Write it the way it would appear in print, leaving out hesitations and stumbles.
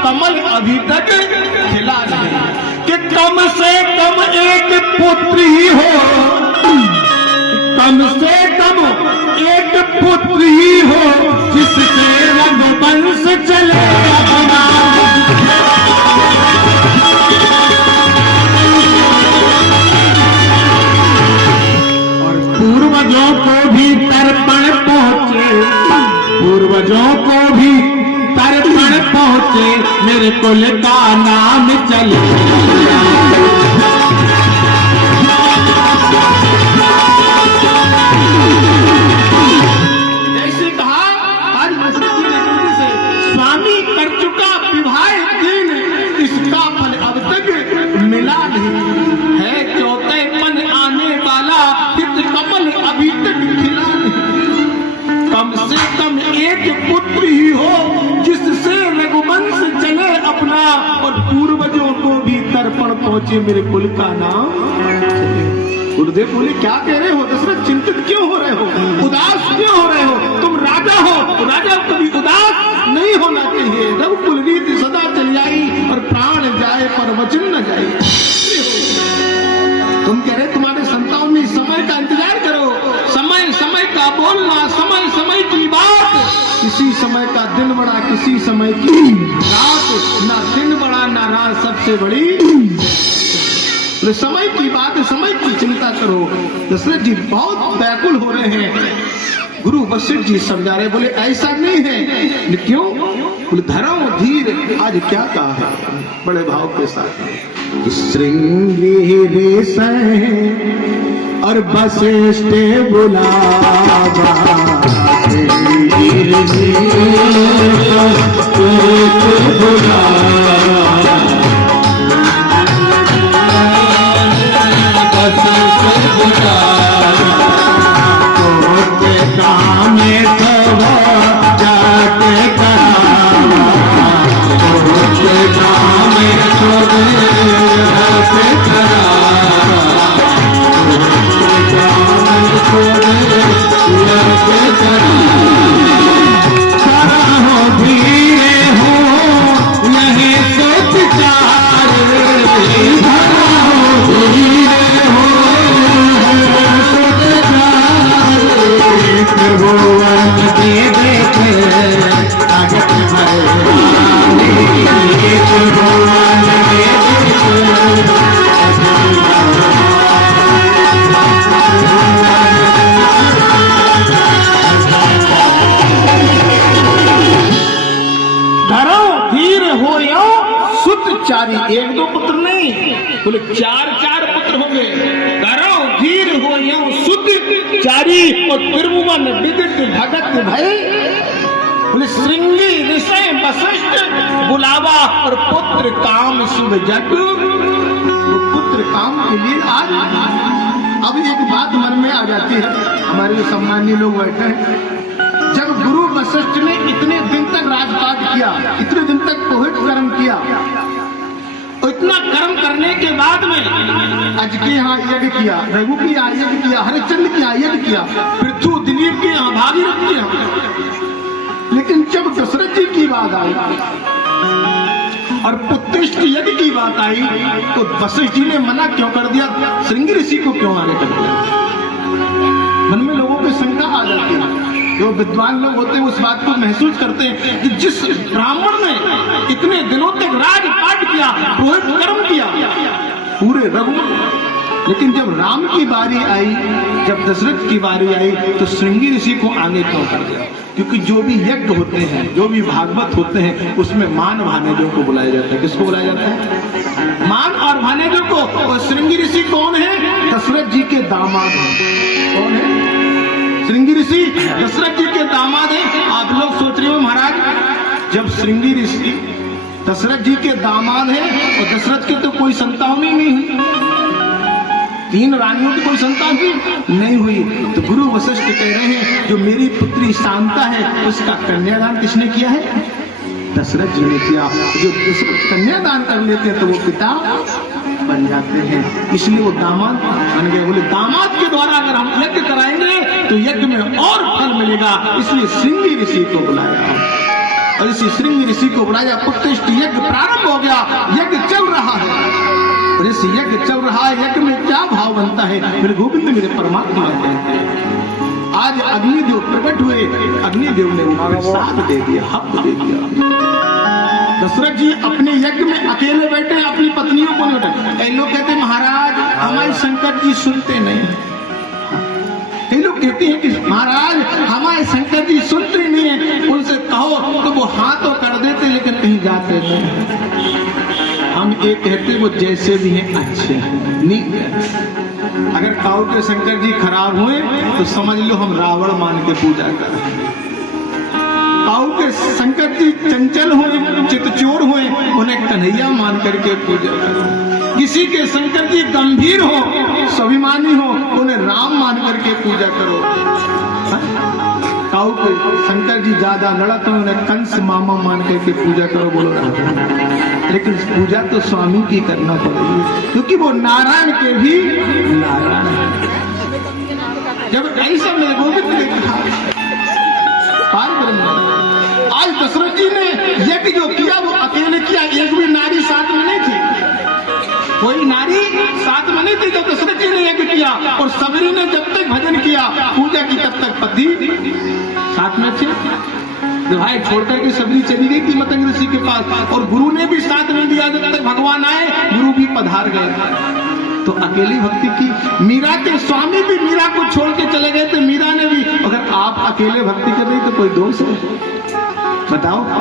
कमल अभी तक खिला नहीं, कि कम से कम एक पुत्र ही हो, कम से कम एक पुत्र ही हो, जिससे रघुवंश चले अपना। और पूर्वजों को भी तर्पण पहुंचे, पूर्वजों को भी तर्पण पहुंचे, मेरे कुल का नाम चले। जैसे कहा आज से स्वामी कर चुका विवाह दिन, इसका फल अब तक मिला नहीं है, चौथेपन आने वाला चित्त कमल अभी तक खिला नहीं। कम से कम एक पुत्र ही हो, जिससे रघुवंश चले अपना, और पूर्वजों को भी तर्पण पहुंचे, मेरे कुल का नाम। गुरुदेव बोले क्या कह रहे हो दशरथ, चिंतित क्यों हो रहे हो, उदास क्यों हो रहे हो, तुम राजा हो, राजा कभी उदास नहीं होना चाहिए। रघुकुल रीति सदा चली आई, और प्राण जाए पर वचन न जाए। तुम कह रहे तुम्हारे संतान में समय का इंतजार करो, समय समय का बोलना, समय समय की बात, किसी समय का दिन बड़ा, किसी समय की रात, ना दिन बड़ा ना रात सबसे बड़ी। समय की बात, समय की चिंता करो। दशरथ जी बहुत व्याकुल हो रहे हैं। गुरु वशिष्ठ जी समझा रहे, बोले ऐसा नहीं है। क्यों? बोले धरो धीर, आज क्या कहा है बड़े भाव के साथ। श्रृंगी से और वशिष्ठ बुलावा, एक दो पुत्र नहीं, बोले चार चार पुत्र होंगे। करो धीर हो यूं सुध चारी, और त्रिभुवन विदित भगत भय। बोले श्रृंगी ऋषि वशिष्ठ बुलावा, और पुत्र काम शुभ जग। पुत्र काम के लिए आज अब एक बात मन में आ जाती है, हमारे जो सम्मानीय लोग बैठे हैं, जब गुरु वशिष्ठ ने इतने दिन तक राजपाट किया, इतने दिन तक कोहिट कर्म किया, और इतना कर्म करने के बाद में अज के यहाँ यज्ञ किया, रघु की यहाँ यज्ञ किया, हरिश्चंद्र की यहाँ यज्ञ किया, पृथु दिलीप के यहाँ, भागीरथ के यहाँ, लेकिन जब दशरथ जी की बात आई और पुत्रिष्ट यज्ञ की बात आई, तो वशिष्ठ जी ने मना क्यों कर दिया, श्रृंगी ऋषि को क्यों आगे कर दिया। मन में लोगों की शंका आ जाती है, जो विद्वान लोग होते हैं उस बात को महसूस करते हैं कि जिस ब्राह्मण ने इतने दिनों तक राजपाट किया, रोहित कर्म किया पूरे रघु, लेकिन जब राम की बारी आई, जब दशरथ की बारी आई, तो श्रृंगी ऋषि को आगे क्यों कर दिया। क्योंकि जो भी यज्ञ होते हैं, जो भी भागवत होते हैं, उसमें मान भानेजों को बुलाया जाता है। किसको बुलाया जाता है? मान और भानेजों को। और श्रृंगी ऋषि कौन है? दशरथ जी के दामाद हैं। कौन है? श्रृंगी ऋषि दशरथ जी के दामाद हैं। आप लोग सोच रहे हो महाराज, जब श्रृंगी ऋषि दशरथ जी के दामाद हैं और दशरथ के तो कोई संतान ही नहीं हुई, 3 रानियों की कोई संतान भी नहीं हुई, तो गुरु वशिष्ठ कह रहे हैं जो मेरी पुत्री शांता है उसका कन्यादान किसने किया है? दशरथ जी ने किया। जो कन्यादान कर लेते हैं तो वो पिता बन जाते हैं, इसलिए वो दामाद बन गए। बोले दामाद के द्वारा अगर हम यज्ञ कराएंगे तो यज्ञ में और फल मिलेगा, इसलिए श्रृंगी ऋषि को बुलाया। और इसी श्रृंग ऋषि को बुलाया, पुत्रेष्टि यज्ञ प्रारंभ हो गया, यज्ञ चल रहा है। और इस यज्ञ चल रहा है, यज्ञ में क्या भाव बनता है? मेरे गोविंद मेरे परमात्मा कहते हैं, आज अग्निदेव प्रकट हुए, अग्निदेव ने उनको साथ दे दिया, हक दे दिया। दशरथ जी अपने यज्ञ में अकेले बैठे, अपनी पत्नियों को नहीं बैठे। कई लोग कहते महाराज हमारे शंकर जी सुनते नहीं, कई लोग कहते हैं कि महाराज हमारे शंकर जी सुनते नहीं है, उनसे कहो तो वो हाँ तो कर देते लेकिन कहीं जाते नहीं। हम ये कहते वो जैसे भी हैं अच्छे हैं, नहीं। अगर कहो के शंकर जी खराब हुए तो समझ लो हम रावण मान के पूजा कर रहे हैं। कहो के शंकर जी चंचल हुए, चितचोर हुए, उन्हें कन्हैया मान करके पूजा करो। किसी के शंकर जी गंभीर हो, स्वाभिमानी हो, उन्हें राम मान करके पूजा करो। कहो के शंकर जी ज्यादा लड़क हो, उन्हें कंस मामा मान करके पूजा करो, बोलो ना। लेकिन पूजा तो स्वामी की करना पड़ेगी, क्योंकि वो नारायण के भी नारायण। जब ऐसा मेरे गोविंद ने कहा पार ब्रह्म, आज दशरथ जी ने यज्ञ जो किया वो अकेले किया, एक भी नारी साथ में नहीं थी, कोई नारी साथ में नहीं थी जब दशरथ जी ने यज्ञ किया। और सबरी ने जब तक भजन किया पूजा की तब तक पति साथ में थे। भाई छोड़कर के सबरी चली गई थी मतंग ऋषि के पास, और गुरु ने भी साथ नहीं दिया जब तक भगवान आए, गुरु भी पधार गए। तो अकेली भक्ति की। मीरा के स्वामी भी मीरा को छोड़ के चले गए थे, मीरा ने भी। अगर आप अकेले भक्ति कर रही तो कोई दोष है? बताओ।